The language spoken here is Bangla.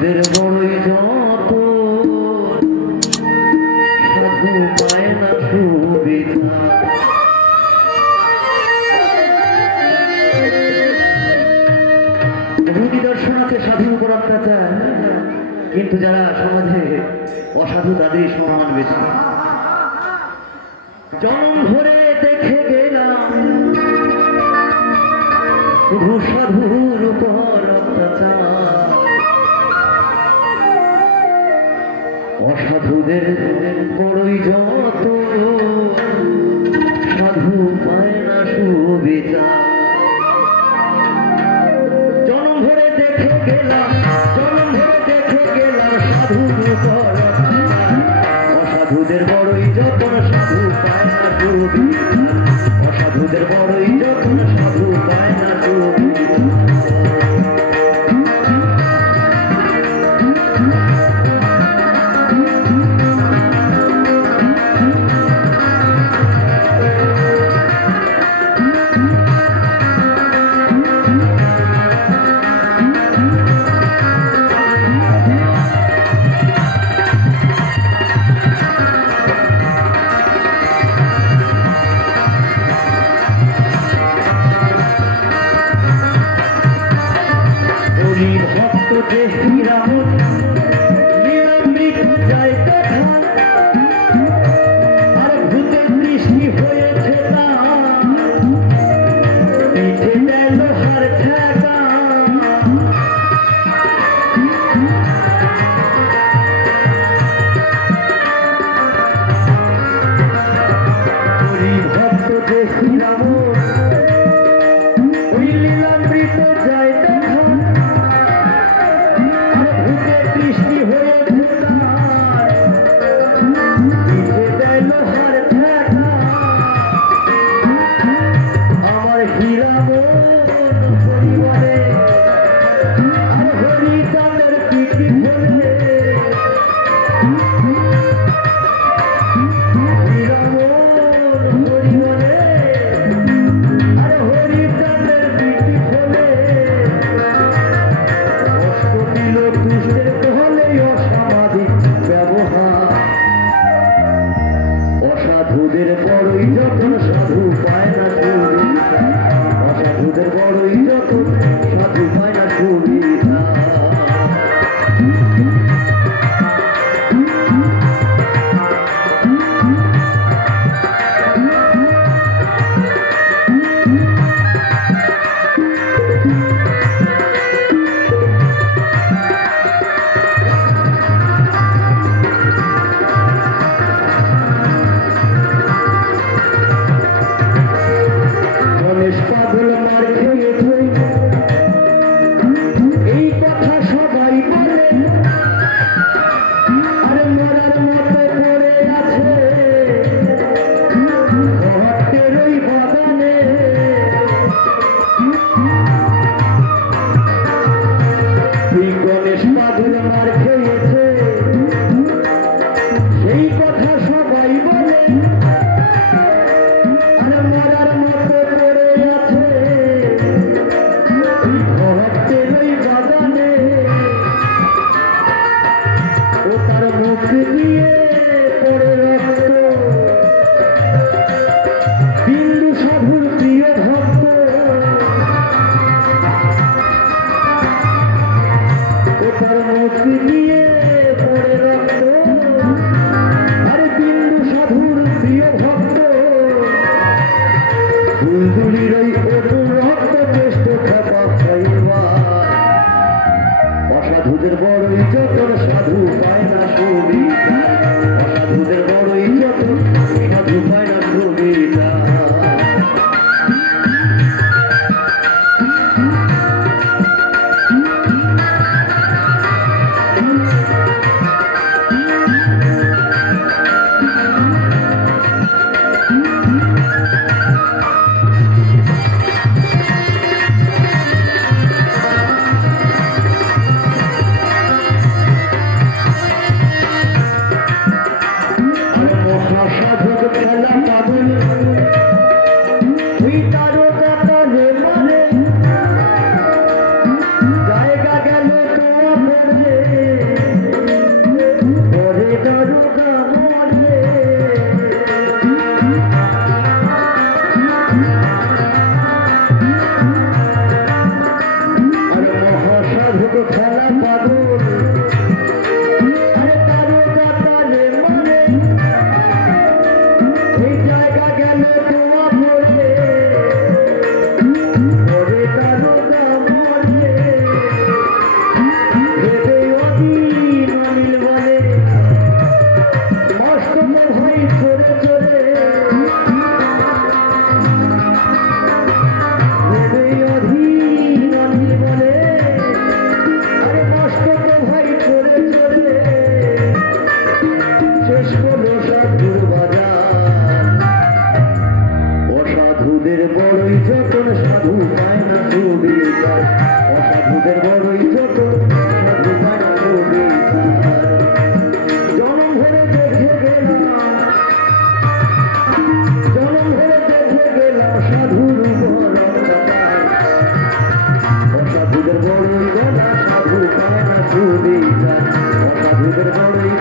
তোদের বড়ই যত সাধু পায় না সুবিধা। দর্শন আছে সাধুর উপর অত্যাচার কিন্তু যারা সমাজে অসাধু তাদের সমান বেশি। জন্ম ধরে দেখে গেলাম। শুধু সাধুর উপর অত্যাচার। অসাধুদের বড়ই যত। সাধু পায় না সুবিচার। অসাধুদের বড়ই যত্ন, সাধু পায় না সুবিচার। অসাধুদের বড়ই যত সাধু পায় না সুবিচার। te gira Yeah. যতন সাধু পায় না সুবিচার অসাধুদের বড়ই যতন সাধু পায় না সুবিচার জনম ধরে দেখে গেলাম জনম সাধুর অসাধুদের বড়ই বড়ই